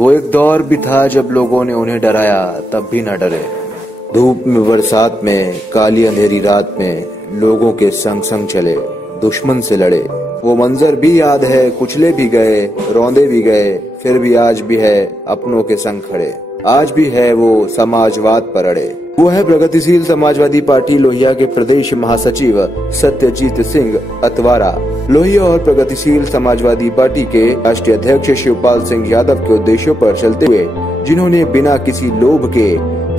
वो एक दौर भी था जब लोगों ने उन्हें डराया तब भी न डरे। धूप में, बरसात में, काली अंधेरी रात में लोगों के संग संग चले, दुश्मन से लड़े। वो मंजर भी याद है, कुचले भी गए, रौंदे भी गए, फिर भी आज भी है अपनों के संग खड़े। आज भी है वो समाजवाद पर अड़े। वो है प्रगतिशील समाजवादी पार्टी लोहिया के प्रदेश महासचिव सत्यजीत सिंह अतवारा। लोहिया और प्रगतिशील समाजवादी पार्टी के राष्ट्रीय अध्यक्ष शिवपाल सिंह यादव के उद्देश्यों पर चलते हुए, जिन्होंने बिना किसी लोभ के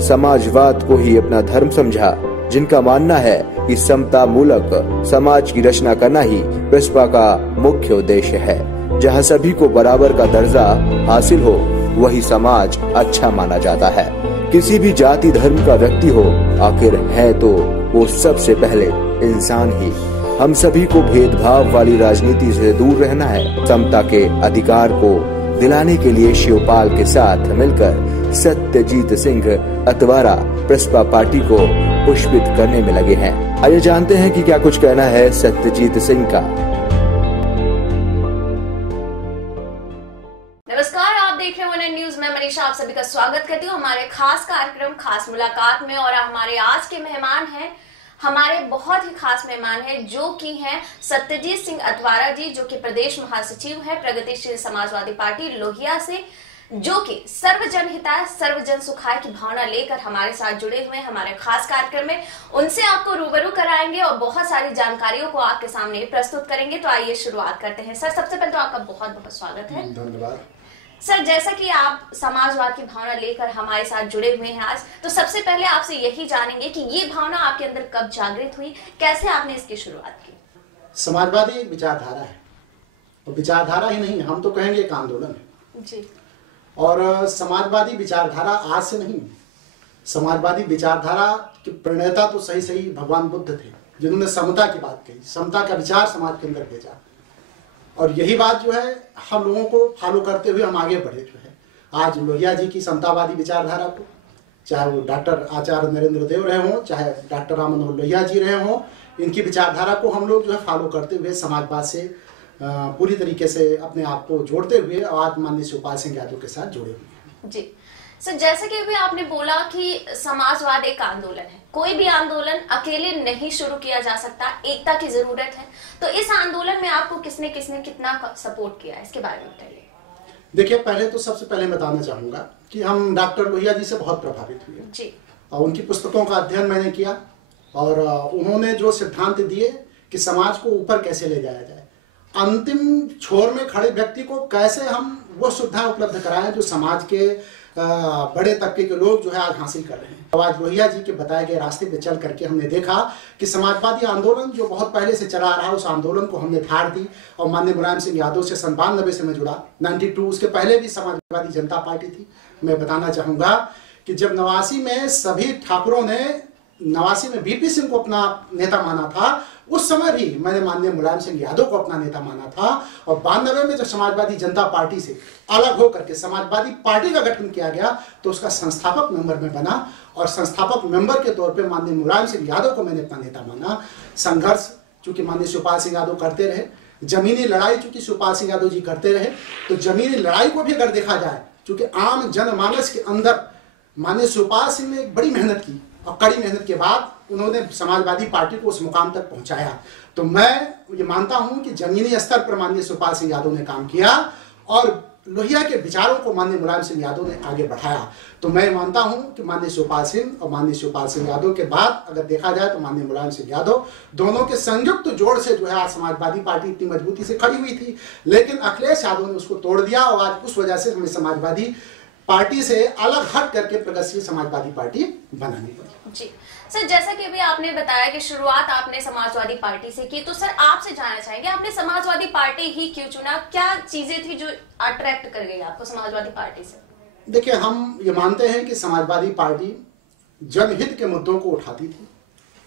समाजवाद को ही अपना धर्म समझा, जिनका मानना है कि समता मूलक समाज की रचना करना ही बसपा का मुख्य उद्देश्य है। जहां सभी को बराबर का दर्जा हासिल हो, वही समाज अच्छा माना जाता है। किसी भी जाति धर्म का व्यक्ति हो, आखिर है तो वो सबसे पहले इंसान ही। हम सभी को भेदभाव वाली राजनीति से दूर रहना है। समता के अधिकार को दिलाने के लिए शिवपाल के साथ मिलकर सत्यजीत सिंह अतवारा बसपा पार्टी को पुष्पित करने में लगे हैं। आइए जानते हैं कि क्या कुछ कहना है सत्यजीत सिंह का। नमस्कार, आप देख रहे हैं वन न्यूज। मैं मनीषा आप सभी का स्वागत करती हूँ हमारे खास कार्यक्रम खास मुलाकात में। और हमारे आज के मेहमान हैं, हमारे बहुत ही खास मेहमान हैं, जो कि हैं सत्यजीत सिंह अतवारा जी, जो कि प्रदेश महासचिव है प्रगतिशील समाजवादी पार्टी लोहिया से, जो कि सर्वजन हिताय सर्वजन सुखाय की भावना लेकर हमारे साथ जुड़े हुए हैं हमारे खास कार्यक्रम में। उनसे आपको रूबरू कराएंगे और बहुत सारी जानकारियों को आपके सामने प्रस्तुत करेंगे। तो आइए शुरुआत करते हैं। सर, सबसे पहले तो आपका बहुत बहुत स्वागत है। धन्यवाद। सर, जैसा कि आप समाजवाद की भावना लेकर हमारे साथ जुड़े हुए हैं आज, तो सबसे पहले आपसे यही जानेंगे कि ये भावना आपके अंदर कब जागृत हुई, कैसे आपने इसकी शुरुआत की? समाजवादी एक विचारधारा है, और विचारधारा ही नहीं, हम तो कहेंगे एक आंदोलन है जी। और समाजवादी विचारधारा आज से नहीं, समाजवादी विचारधारा के प्रणेता तो सही सही भगवान बुद्ध थे, जिन्होंने समता की बात कही, समता का विचार समाज के अंदर भेजा। और यही बात जो है हम लोगों को फॉलो करते हुए हम आगे बढ़े जो है। आज लोहिया जी की समतावादी विचारधारा को, चाहे वो डॉक्टर आचार्य नरेंद्र देव रहे हों, चाहे डॉक्टर राम मनोहर लोहिया जी रहे हों, इनकी विचारधारा को हम लोग जो है फॉलो करते हुए समाजवाद से पूरी तरीके से अपने आप को जोड़ते हुए आज माननीय शिवपाल सिंह यादव के साथ जुड़े हुए हैं। जी सर, जैसे कि अभी आपने बोला कि समाजवाद एक आंदोलन है, कोई भी आंदोलन अकेले नहीं शुरू किया जा सकता, एकता की जरूरत है। तो इस आंदोलन में आपको किसने किसने कितना सपोर्ट किया है, इसके बारे में बताइए। देखिए, पहले तो सबसे पहले बताना चाहूंगा कि हम डॉक्टर लोहिया जी से बहुत प्रभावित हुए जी। और उनकी पुस्तकों का अध्ययन मैंने किया और उन्होंने जो सिद्धांत दिए कि समाज को ऊपर कैसे ले जाया जाए, अंतिम छोर में खड़े व्यक्ति को कैसे हम वो सुविधा उपलब्ध कराएं जो समाज के बड़े तबके के लोग जो है आज हासिल कर रहे हैं। तो आज लोहिया जी के बताए गए रास्ते पे चल करके हमने देखा कि समाजवादी आंदोलन जो बहुत पहले से चला आ रहा है, उस आंदोलन को हमने धार दी। और माननीय मुलायम सिंह यादव से 97 से मैं जुड़ा, 92, उसके पहले भी समाजवादी जनता पार्टी थी। मैं बताना चाहूँगा कि जब 89 में सभी ठाकुरों ने 89 में बीपी सिंह को अपना नेता माना था, उस समय भी मैंने माननीय मुलायम सिंह यादव को अपना नेता माना था। और 92 में जब समाजवादी जनता पार्टी से अलग होकर के समाजवादी पार्टी का गठन किया गया, तो उसका संस्थापक मेंबर में बना और संस्थापक मेंबर के तौर पे माननीय मुलायम सिंह यादव को मैंने अपना नेता माना। संघर्ष चूंकि माननीय शिवपाल सिंह यादव करते रहे, जमीनी लड़ाई चूंकि शिवपाल सिंह यादव जी करते रहे, तो जमीनी लड़ाई को भी अगर देखा जाए, चूंकि आम जनमानस के अंदर माननीय शिवपाल सिंह ने एक बड़ी मेहनत की और कड़ी मेहनत के बाद उन्होंने समाजवादी पार्टी को उस मुकाम तक पहुंचाया। तो मैं ये मानता हूं कि जमीनी स्तर पर माननीय शिवपाल सिंह यादव ने काम किया और लोहिया के विचारों को माननीय मुलायम सिंह यादव ने आगे बढ़ाया। तो मैं मानता हूं कि माननीय शिवपाल सिंह और माननीय शिवपाल सिंह यादव के बाद अगर देखा जाए तो माननीय मुलायम सिंह यादव दोनों के संयुक्त जोड़ से जो है आज समाजवादी पार्टी इतनी मजबूती से खड़ी हुई थी। लेकिन अखिलेश यादव ने उसको तोड़ दिया और आज उस वजह से हमें समाजवादी पार्टी से अलग हट करके प्रगतिशील समाजवादी पार्टी बनानी पड़ी। जी सर, जैसा कि अभी आपने बताया कि शुरुआत आपने समाजवादी पार्टी से की, तो सर आपसे जानना चाहेंगे आपने समाजवादी पार्टी ही क्यों चुना? क्या चीजें थी जो अट्रैक्ट कर गई आपको समाजवादी पार्टी से? देखिए, हम ये मानते हैं कि समाजवादी पार्टी जनहित के मुद्दों को उठाती थी।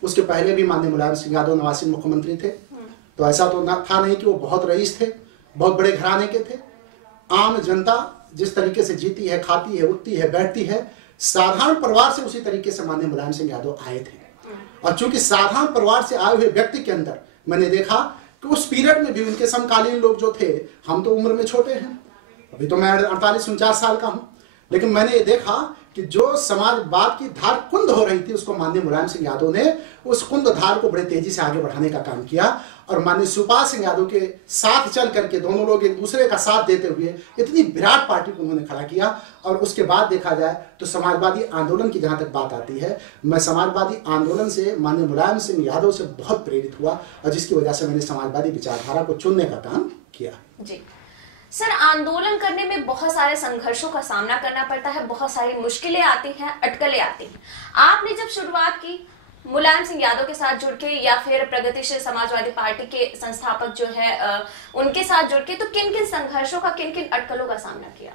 उसके पहले भी माननीय मुलायम सिंह यादव 89 मुख्यमंत्री थे, तो ऐसा तो था नहीं कि वो बहुत रईस थे, बहुत बड़े घराने के थे। आम जनता जिस तरीके से जीती है, खाती है, उठती है, बैठती है, साधारण परिवार से उसी तरीके से माननीय मुलायम सिंह यादव आए थे। और चूंकि साधारण परिवार से आए हुए व्यक्ति के अंदर मैंने देखा कि उस पीरियड में भी उनके समकालीन लोग जो थे, हम तो उम्र में छोटे हैं अभी तो मैं 48-49 साल का हूँ, लेकिन मैंने ये देखा कि जो समाजवाद की धार कुंद हो रही थी उसको माननीय मुलायम सिंह यादव ने उस कुंद धार को बड़े तेजी से आगे बढ़ाने का काम किया, और माननीय शिवपाल सिंह यादव के साथ चल करके दोनों लोग एक दूसरे का साथ देते हुए इतनी विराट पार्टी को उन्होंने खड़ा किया। और उसके बाद देखा जाए तो समाजवादी आंदोलन की जहां तक बात आती है, मैं समाजवादी आंदोलन से माननीय मुलायम सिंह यादव से बहुत प्रेरित हुआ, और जिसकी वजह से मैंने समाजवादी विचारधारा को चुनने का काम किया। जी सर, आंदोलन करने में बहुत सारे संघर्षों का सामना करना पड़ता है, बहुत सारी मुश्किलें आती हैं, अटकलें आती हैं। आपने जब शुरुआत की मुलायम सिंह यादव के साथ जुड़ के या फिर प्रगतिशील समाजवादी पार्टी के संस्थापक जो है उनके साथ जुड़ के, तो किन किन संघर्षों का, किन किन अटकलों का सामना किया?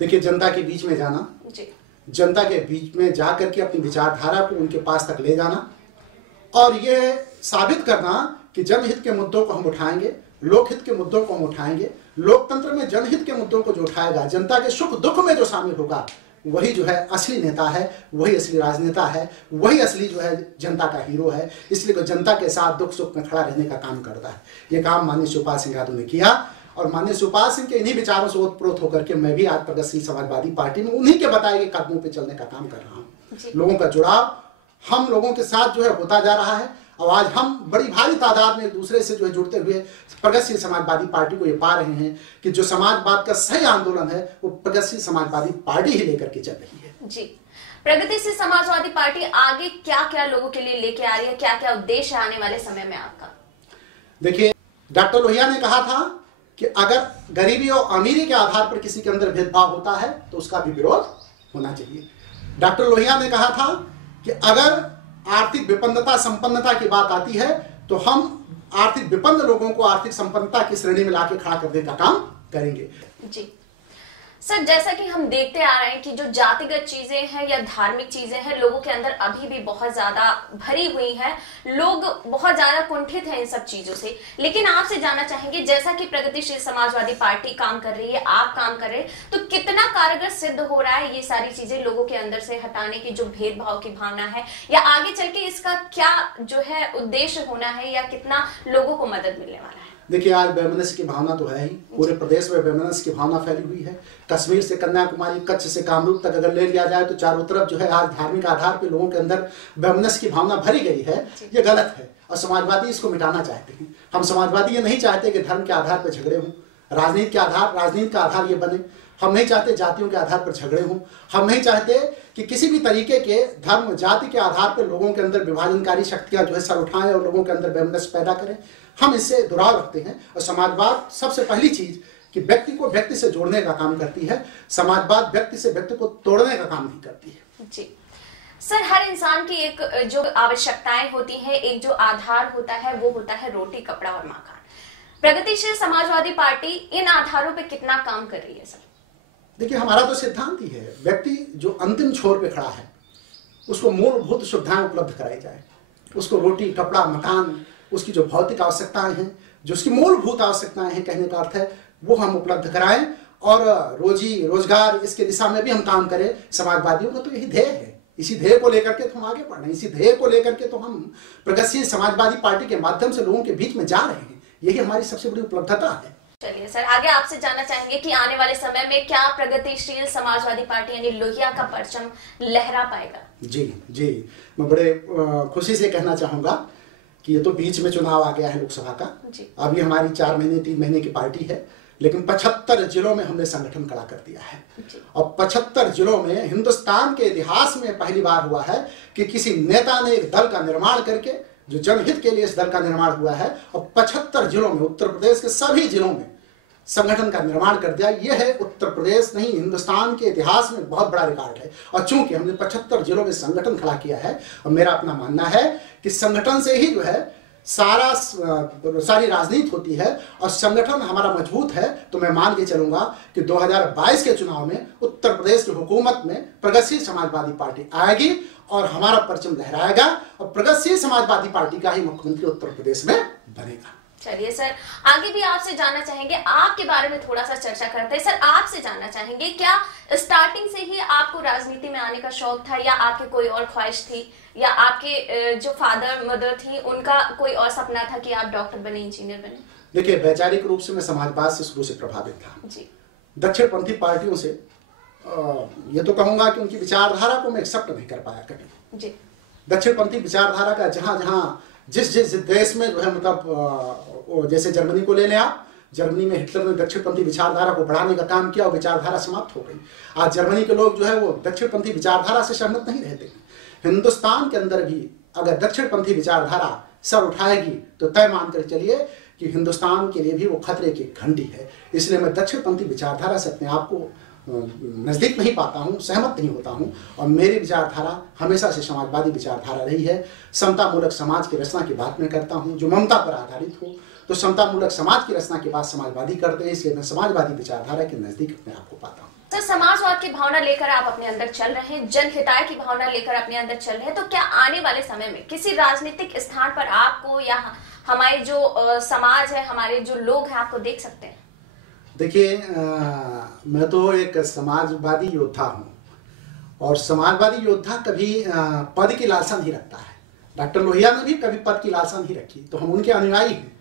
देखिए, जनता के बीच में जाना जी, जनता के बीच में जा करके अपनी विचारधारा को उनके पास तक ले जाना, और ये साबित करना कि जनहित के मुद्दों को हम उठाएंगे, लोकहित के मुद्दों को हम उठाएंगे। लोकतंत्र में जनहित के मुद्दों को जो उठाएगा, जनता के सुख दुख में जो शामिल होगा, वही जो है असली नेता है, वही असली राजनेता है, वही असली जो है जनता का हीरो है। इसलिए वो जनता के साथ दुख सुख में खड़ा रहने का काम करता है। ये काम माननीय शिवपाल सिंह यादव ने किया, और माननीय शिवपाल सिंह के इन्हीं विचारों से ओतप्रोत होकर के मैं भी आज प्रगतिशील समाजवादी पार्टी में उन्हीं के बताए गए कदमों पर चलने का काम कर रहा हूँ। लोगों का जुड़ाव हम लोगों के साथ जो है होता जा रहा है, और आज हम बड़ी भारी तादाद में एक दूसरे से जो है जुड़ते हुए प्रगतिशील समाजवादी पार्टी को ये पा रहे हैं कि जो समाजवाद का सही आंदोलन है वो प्रगतिशील समाजवादी पार्टी ही लेकर के चल रही है। जी, प्रगतिशील समाजवादी पार्टी आगे क्या क्या लोगों के लिए लेके आ रही है, क्या क्या उद्देश्य है आने वाले समय में आपका? देखिए, डॉक्टर लोहिया ने कहा था कि अगर गरीबी और अमीरी के आधार पर किसी के अंदर भेदभाव होता है तो उसका भी विरोध होना चाहिए। डॉक्टर लोहिया ने कहा था कि अगर आर्थिक विपन्नता संपन्नता की बात आती है तो हम आर्थिक विपन्न लोगों को आर्थिक संपन्नता की श्रेणी में लाके खड़ा करने का काम करेंगे। जी सर, जैसा कि हम देखते आ रहे हैं कि जो जातिगत चीजें हैं या धार्मिक चीजें हैं, लोगों के अंदर अभी भी बहुत ज्यादा भरी हुई हैं, लोग बहुत ज्यादा कुंठित हैं इन सब चीजों से। लेकिन आपसे जानना चाहेंगे, जैसा कि प्रगतिशील समाजवादी पार्टी काम कर रही है, आप काम कर रहे हैं, तो कितना कारगर सिद्ध हो रहा है ये सारी चीजें लोगों के अंदर से हटाने की, जो भेदभाव की भावना है, या आगे चल के इसका क्या जो है उद्देश्य होना है, या कितना लोगों को मदद मिलने वाला है? देखिए, आज वैमनस्य की भावना तो है ही, पूरे प्रदेश में वैमनस्य की भावना फैली हुई है। कश्मीर से कन्याकुमारी, कच्छ से कामरूप तक अगर ले लिया जाए तो चारों तरफ जो है आज धार्मिक आधार पे लोगों के अंदर वैमनस्य की भावना भरी गई है। ये गलत है और समाजवादी इसको मिटाना चाहते हैं। हम समाजवादी ये नहीं चाहते कि धर्म के आधार पर झगड़े हों, राजनीति का आधार ये बने। हम नहीं चाहते जातियों के आधार पर झगड़े हों। हम नहीं चाहते कि किसी भी तरीके के धर्म जाति के आधार पर लोगों के अंदर विभाजनकारी शक्तियां जो है सर उठाएं और लोगों के अंदर वैमनस्य पैदा करें। हम इससे दुराव रखते हैं, और समाजवाद सबसे पहली चीज कि व्यक्ति को व्यक्ति से जोड़ने का काम करती है। समाजवाद व्यक्ति से व्यक्ति को तोड़ने का काम नहीं करती है। जी सर, हर इंसान की एक जो आवश्यकताएं होती हैं, एक जो आधार होता है, वो होता है रोटी, कपड़ा और मकान। प्रगतिशील समाजवादी पार्टी इन आधारों पे कितना काम कर रही है सर? देखिए, हमारा तो सिद्धांत ही है, व्यक्ति जो अंतिम छोर पे खड़ा है उसको मूलभूत सुविधाएं उपलब्ध कराई जाए। उसको रोटी, कपड़ा, मकान, उसकी जो भौतिक आवश्यकताएं हैं, जो उसकी मूलभूत आवश्यकताएं हैं, कहने का अर्थ है वो हम उपलब्ध कराएं, और रोजी रोजगार इसके दिशा में भी हम काम करें। समाजवादियों का तो यही ध्येय है। इसी ध्येय को लेकर के तो हम आगे बढ़ रहे हैं। इसी ध्येय को लेकर के तो हम प्रगतिशील समाजवादी पार्टी के माध्यम से लोगों के बीच में जा रहे हैं। यही हमारी सबसे बड़ी उपलब्धता है। चलिए सर, आगे आपसे जानना चाहेंगे कि आने वाले समय में क्या प्रगतिशील समाजवादी पार्टी यानी लोहिया का परचम लहरा पाएगा? जी, मैं बड़े खुशी से कहना चाहूंगा कि ये तो बीच में चुनाव आ गया है लोकसभा का। अभी हमारी 4 महीने 3 महीने की पार्टी है, लेकिन 75 जिलों में हमने संगठन खड़ा कर दिया है। और 75 जिलों में हिंदुस्तान के इतिहास में पहली बार हुआ है कि किसी नेता ने एक दल का निर्माण करके, जो जनहित के लिए इस दल का निर्माण हुआ है, और 75 जिलों में, उत्तर प्रदेश के सभी जिलों में संगठन का निर्माण कर दिया। यह है उत्तर प्रदेश नहीं, हिंदुस्तान के इतिहास में बहुत बड़ा रिकॉर्ड है। और चूंकि हमने 75 जिलों में संगठन खड़ा किया है, और मेरा अपना मानना है कि संगठन से ही जो है सारी राजनीति होती है, और संगठन हमारा मजबूत है तो मैं मान के चलूंगा कि 2022 के चुनाव में उत्तर प्रदेश की हुकूमत में प्रगतिशील समाजवादी पार्टी आएगी और हमारा परचम लहराएगा, और प्रगतिशील समाजवादी पार्टी का ही मुख्यमंत्री उत्तर प्रदेश में बनेगा। चलिए सर, आगे भी आपसे जानना चाहेंगे, आपके बारे में थोड़ा सा चर्चा करते हैं। सर, आपसे जानना चाहेंगे, क्या स्टार्टिंग से ही आपको राजनीति में आने का शौक था, या आपके कोई और ख्वाहिश थी, या आपके जो फादर मदर थी उनका कोई और सपना था कि आप डॉक्टर बने, इंजीनियर बने? देखिए, वैचारिक रूप से मैं समाजवाद से शुरू से प्रभावित था। जी। दक्षिणपंथी पार्टियों से ये तो कहूंगा कि उनकी विचारधारा को मैं एक्सेप्ट नहीं कर पाया कभी जी। दक्षिणपंथी विचारधारा का जहां जहां जिस देश में जो है मतलब जैसे जर्मनी को ले लें आप, जर्मनी में हिटलर ने दक्षिणपंथी विचारधारा को बढ़ाने का काम किया और विचारधारा समाप्त हो गई। आज जर्मनी के लोग जो है वो दक्षिणपंथी विचारधारा से सहमत नहीं रहते। हिंदुस्तान के अंदर भी अगर दक्षिणपंथी विचारधारा सर उठाएगी तो तय मानकर चलिए कि हिंदुस्तान के लिए भी वो खतरे की घंटी है। इसलिए मैं दक्षिणपंथी विचारधारा से अपने आप को नजदीक नहीं पाता हूं, सहमत नहीं होता हूं। और मेरी विचारधारा हमेशा से समाजवादी विचारधारा रही है। समतामूलक समाज की रचना की बात मैं करता हूं जो ममता पर आधारित हो। तो समतामूलक समाज की रचना के बाद समाजवादी करते हैं, इसलिए मैं समाजवादी विचारधारा के नजदीक अपने आप को पाता हूँ। तो समाजवाद की भावना लेकर आप अपने अंदर चल रहे हैं, जनहिताय की भावना लेकर अपने अंदर चल रहे हैं, तो क्या आने वाले समय में किसी राजनीतिक स्थान पर आपको या हमारे जो समाज है, हमारे जो लोग हैं, आपको देख सकते हैं? देखिए, मैं तो एक समाजवादी योद्धा हूँ और समाजवादी योद्धा कभी पद की लालसा नहीं रखता है। डॉक्टर लोहिया ने भी कभी पद की लालसा नहीं रखी, तो हम उनके अनुयायी हैं।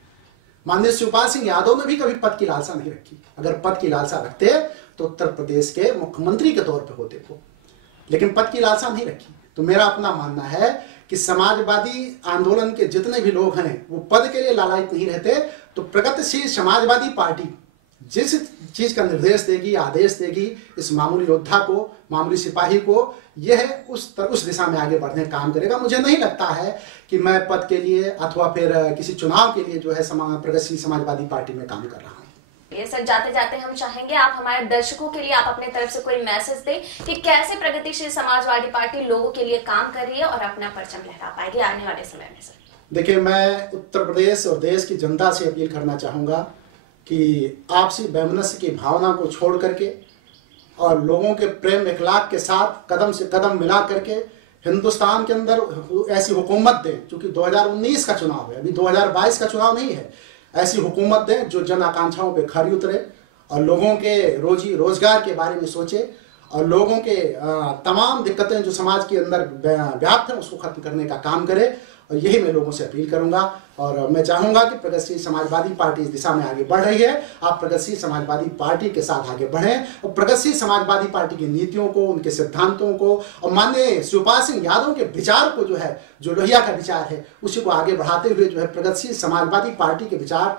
माननीय शिवपाल सिंह यादव ने भी कभी पद की लालसा नहीं रखी। अगर पद की लालसा रखते तो उत्तर प्रदेश के मुख्यमंत्री के तौर पे होते वो, लेकिन पद की लालसा नहीं रखी। तो मेरा अपना मानना है कि समाजवादी आंदोलन के जितने भी लोग हैं वो पद के लिए लालायित नहीं रहते। तो प्रगतिशील समाजवादी पार्टी जिस चीज का निर्देश देगी, आदेश देगी, इस मामूली योद्धा को, मामूली सिपाही को, यह उस दिशा में आगे बढ़ने का काम करेगा। मुझे नहीं लगता है कि मैं पद के लिए अथवा फिर किसी चुनाव के लिए जो है प्रगतिशील समाजवादी पार्टी में काम कर रहा हूँ। ये सर, जाते जाते हम चाहेंगे आप हमारे दर्शकों के लिए आप अपने तरफ से कोई मैसेज दें कि कैसे प्रगतिशील समाजवादी पार्टी लोगों के लिए काम कर रही है और अपना परचम लहरा पाएगी आने वाले समय में। सर देखिए, मैं उत्तर प्रदेश और देश की जनता से अपील करना चाहूँगा कि आपसी वैमनस्य की भावना को छोड़ करके और लोगों के प्रेम इखलाक के साथ कदम से कदम मिला करके हिंदुस्तान के अंदर ऐसी हुकूमत दें, क्योंकि 2019 का चुनाव है, अभी 2022 का चुनाव नहीं है। ऐसी हुकूमत दें जो जन आकांक्षाओं पे खरी उतरे और लोगों के रोजी रोजगार के बारे में सोचे और लोगों के तमाम दिक्कतें जो समाज के अंदर व्याप्त हैं उसको खत्म करने का काम करे। और यही मैं लोगों से अपील करूंगा और मैं चाहूंगा कि प्रगतिशील समाजवादी पार्टी इस दिशा में आगे बढ़ रही है। आप प्रगतिशील समाजवादी पार्टी के साथ आगे बढ़ें और प्रगतिशील समाजवादी पार्टी की नीतियों को, उनके सिद्धांतों को और माननीय शिवपाल सिंह यादव के विचार को जो है, जो लोहिया का विचार है, उसी को आगे बढ़ाते हुए जो है प्रगतिशील समाजवादी पार्टी के विचार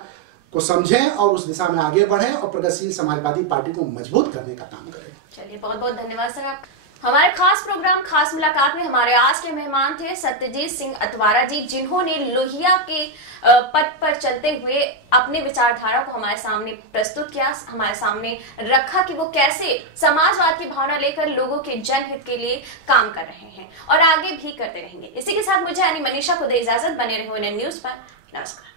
को समझें और उस दिशा में आगे बढ़ें और प्रगतिशील समाजवादी पार्टी को मजबूत करने का काम करें। चलिए, बहुत बहुत धन्यवाद सर। आप हमारे खास प्रोग्राम खास मुलाकात में हमारे आज के मेहमान थे सत्यजीत सिंह अतवारा जी, जिन्होंने लोहिया के पथ पर चलते हुए अपने विचारधारा को हमारे सामने प्रस्तुत किया, हमारे सामने रखा कि वो कैसे समाजवाद की भावना लेकर लोगों के जनहित के लिए काम कर रहे हैं और आगे भी करते रहेंगे। इसी के साथ मुझे यानी मनीषा को दे इजाजत। बने रहो न्यूज पर। नमस्कार।